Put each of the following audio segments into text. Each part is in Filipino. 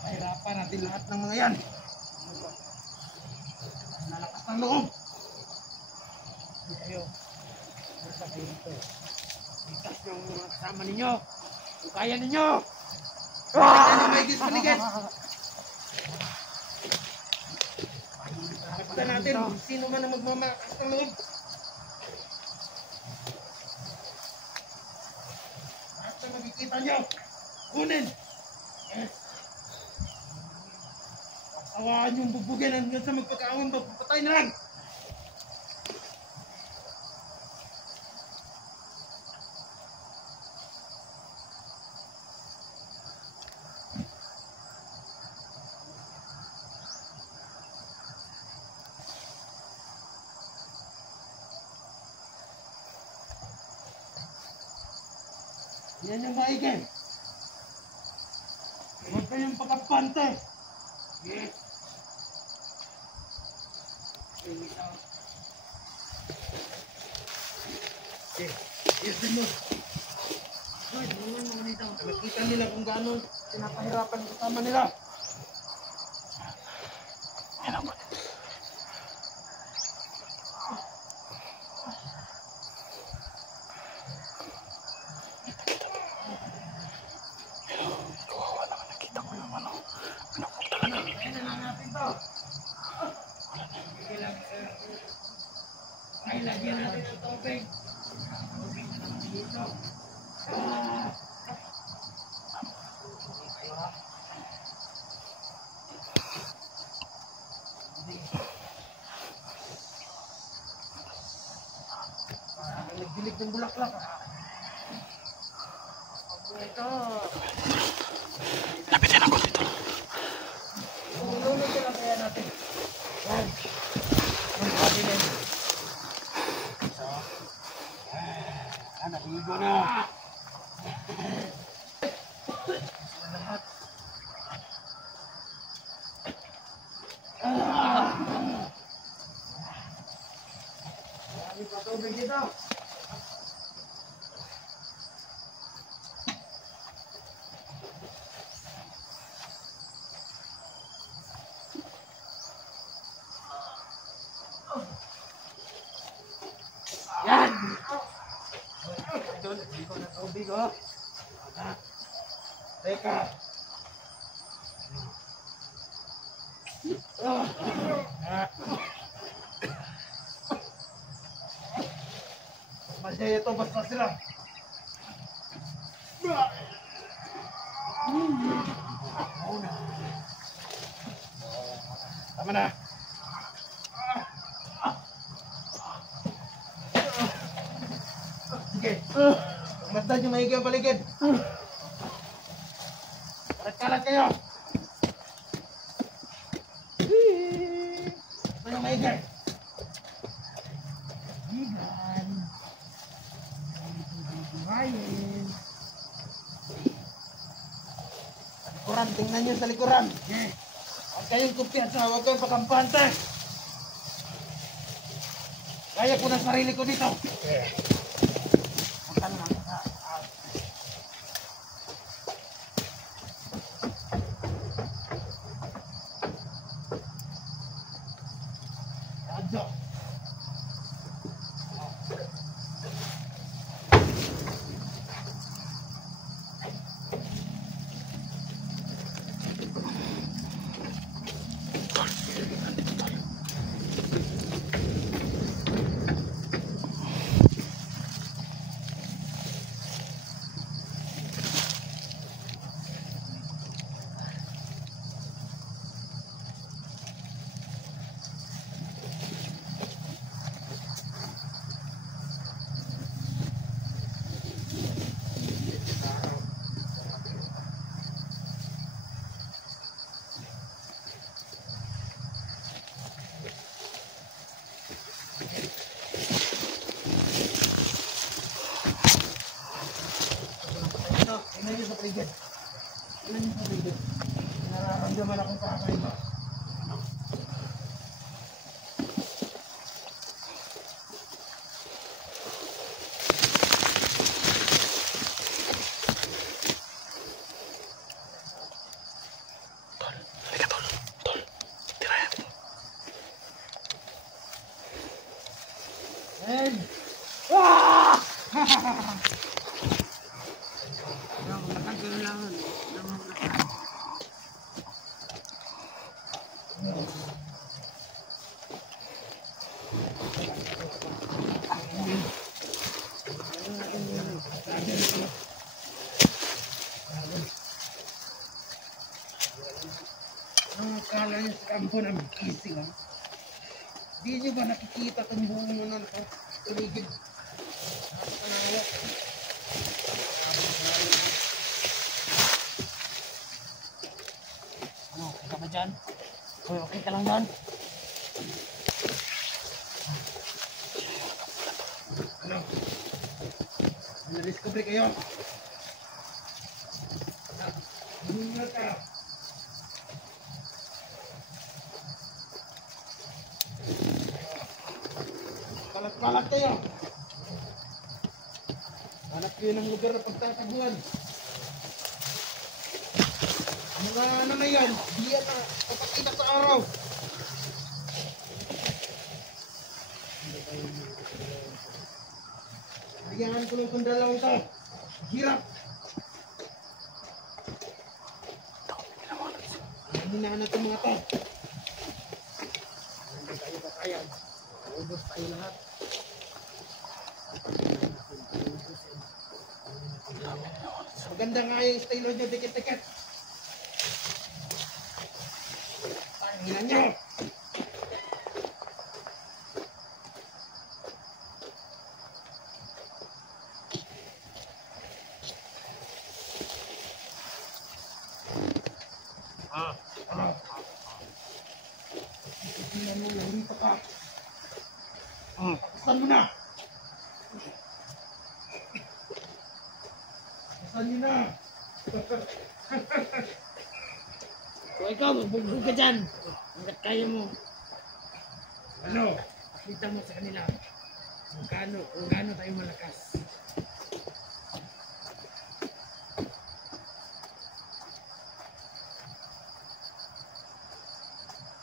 Pahirapan natin lahat ng mga yan. Nalakas ng loob. Kayo, basta kayo ito. Itas yung mga kasama ninyo. Kung kaya ninyo. Kaya nyo may gis paligid. Nakita natin sino man ang magmamakas ng loob. Lahat na makikita nyo. Kunin. Yes. Awaan yung bubugin hanggang sa magpagkaawin, magpapatay na lang! Yan yung maigi. Huwag kayong pagkapante. Yes. Yes, mo. Ay, naman naman ito. Nakita nila kung gaano pinapahirapan kasama nila. Yan ako. Kawawa naman, nakita ko yung ano po talaga. Kaya na natin to. Ay, lagyan natin ng tubig. Tubig na naman dito. Nagdilig ng bulaklak. Ito. Lapitin ako dito. Ululog ko lang kaya natin. Yan. Ang pwede din. So. Naligo na. Lahat. Marami pa tubig dito. Yan! Doon, hindi ko na tubig, oh. Teka. Masaya ito, basta sila. Tama na. Sige. Masdan yung maigi ang paligid. Kalat-kalat kayo. Ito yung maigi. Higan. Higan. Sa likuran, tingnan nyo sa likuran. Huwag kayong kumpiyansa, huwag kayong pakampante. Kaya ko na sarili ko dito. Punta naman sa Radyo. niyo sa paligid. Tingnan niyo sa paligid. Nararamdaman akong kakaiba. And ah! Ang akala niyo sa kampo na mag-ising ha? Di niyo ba nakikita itong buong nun ito? Tuligid. Ano, okay ka ba dyan? Okay ka lang dyan? Ano? Na-discover kayo? Ingat ka! Kalat-kalat kayo! Hanap kayo ng lugar na pagtataguan. Mga ano na yan, diyan na papakita sa araw. Hayaan ko lang itong dalawang ito. Hirap! Hinahanap itong mga ito. Hindi tayo kakayan. Ubos tayo lahat. Maganda nga yung style nyo, dikit-dikit. Tanginan nyo! Tingnan mo, nandito ka. Saan mo na? Saan nyo na? So ikaw, magbugbog ka dyan. Hanggat kaya mo. Ano? Kita mo sa kanila. Kung gaano tayo malakas.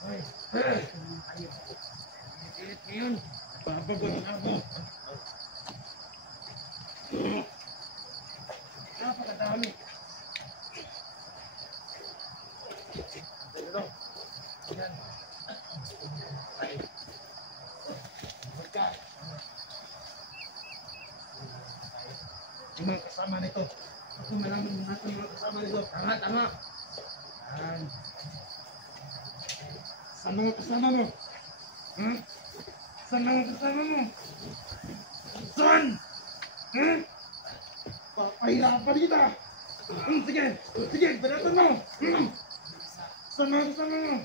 Ay, tayo. Ilit ngayon. Babagod na ako. Napakadami. Ito. Yan. Ay. Magka. Yung mga kasama nito. Ako malaman natin mga kasama nito. Tama, tama. Yan. Saan mga kasama mo? Hmm? Saan mga kasama mo? Saan? Hmm? Papahirapan kita! Sige! Sige! Banatan mo! Saan mga kasama mo?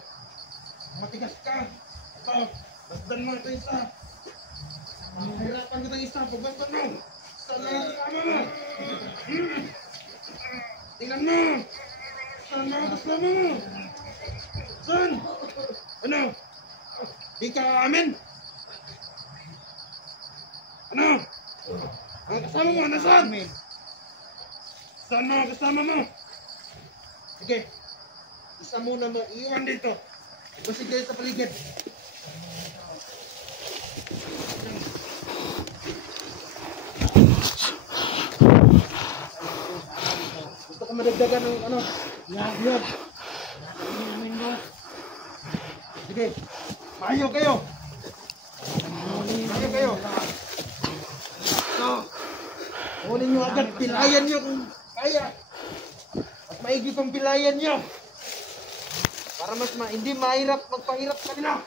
Matigas ka! Ito! Basdan mo ito isa! Mahirapan ko itong isa! Pagbasdan mo! Saan mga kasama mo? Tingnan mo! Saan mga kasama mo? Saan? Ano? Di ka amin? Ano? Ang kasama mo, nasaan? Saan mga kasama mo? Sige. Isa muna mo, iwan dito. Ibasig kayo sa paligid. Gusto ko madagdagan ng ano? Yab. Sige. Maayo kayo. Maayo kayo. So, kunin nyo agad. Pilayan nyo kung kaya. At maigi kong pilayan nyo. Para mas hindi mahirap magpahirap sa kanila.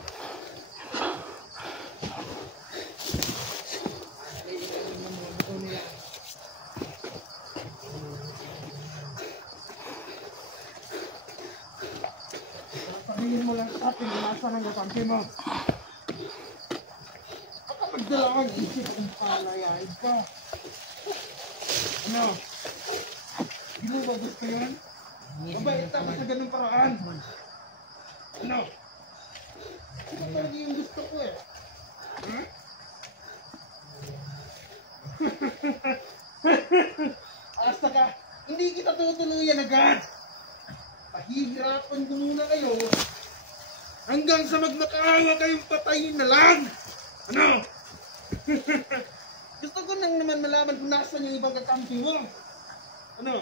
Sabihin mo lang sa atin, nasa ng kakampi mo. At magdala kang isip kung palayain ka. Ano? mo ba gusto yun? Mabait ako sa ganung paraan. Ano? Ito talaga yung gusto ko eh. Hmm? Asa ka, hindi kita tutuluyan agad. Pahihirapan ko muna kayo hanggang sa magmakaawa kayong patayin na lang. Ano? Gusto ko nang naman malaman kung nasan yung ibang kakampi mo. Ano?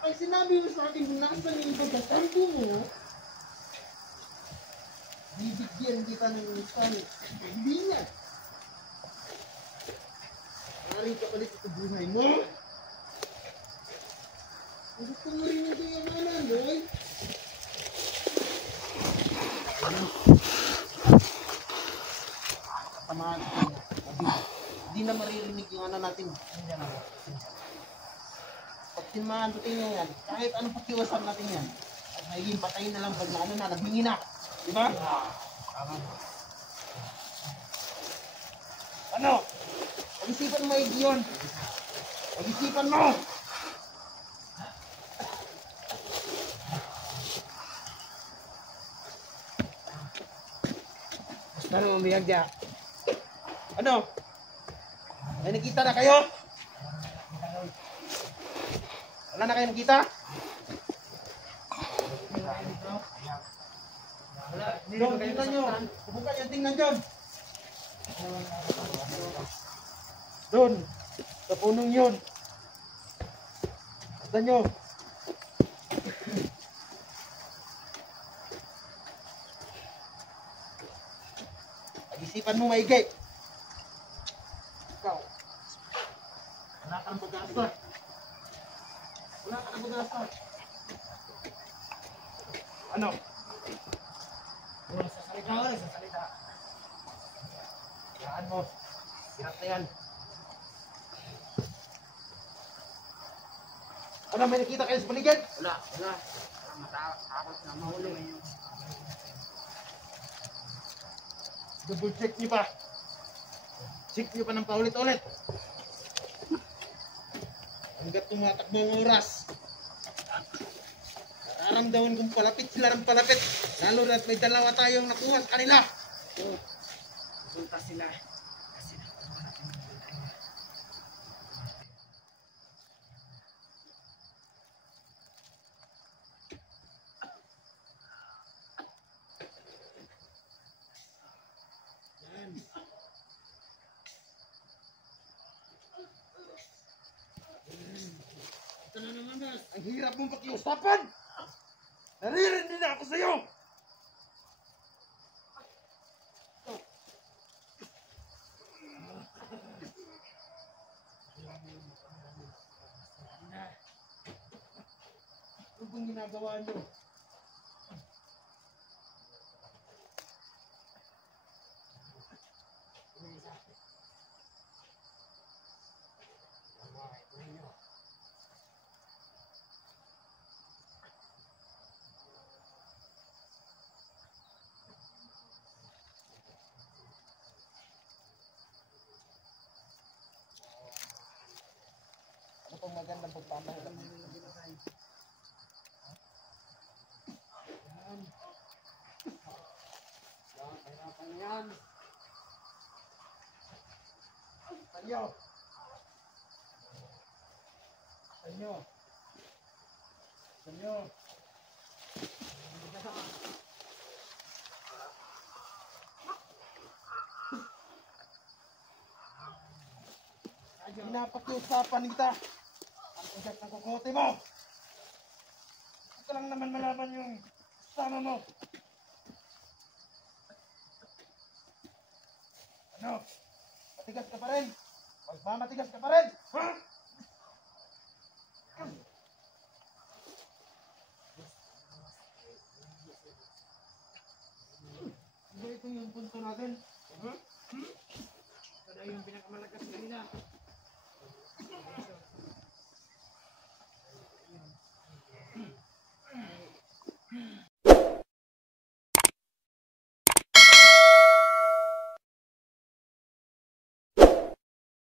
Ay sinabi mo sa akin kung nasan yung ibang kakampi mo, bibigyan kita ng isang kaibigan. Maring kapalit ito buhay mo. Gusto mo rin yung kayamanan, boy? Tamahan ko niya. Hindi na maririnig yung ano natin. Pag tinamaan natin nyo yan, kahit anong pakiwasan natin yan, at magiging patayin na lang pag na ano na, nabingi na. Diba? Ano? Pag-isipan mo yun. Pag-isipan mo! Ano umiyag niya? Ano? May nakita na kayo? Wala na kayo nakita? Doon, tingnan nyo. Subukan yung tingnan dyan. Doon, sa punong yun. Tingnan nyo. Pag-isipan mo maigay. Ikaw. Wala kang pag-asa. Wala kang pag-asa. Ano? Sasalita ko, sasalita. Saan mo? Hirap na yan. Ano, may nakita kayo sa paligid? Wala. Matakot na mahuli. Double check niyo pa. Check niyo pa ng paulit-ulit. Hanggat tumatakbo ang oras. Nararamdaman kong palapit sila ng palapit. Lalo na may dalawa tayong nakuha sa kanila. Punta sila. Ang hirap mong pakiusapan! Naririnig na ako sa'yo! Ano bang ginagawa nyo? Ano pang magandang pagpapahirap? Pahirapan na yan. Tanyo! Tanyo! Tanyo! Pinapakiusapan kita. Ang ugat ng kukote mo. Ito lang naman malaman yung sama mo. Ano? Matigas ka pa rin? Magmamatigas ka pa rin? Ha? Ito yung punto natin.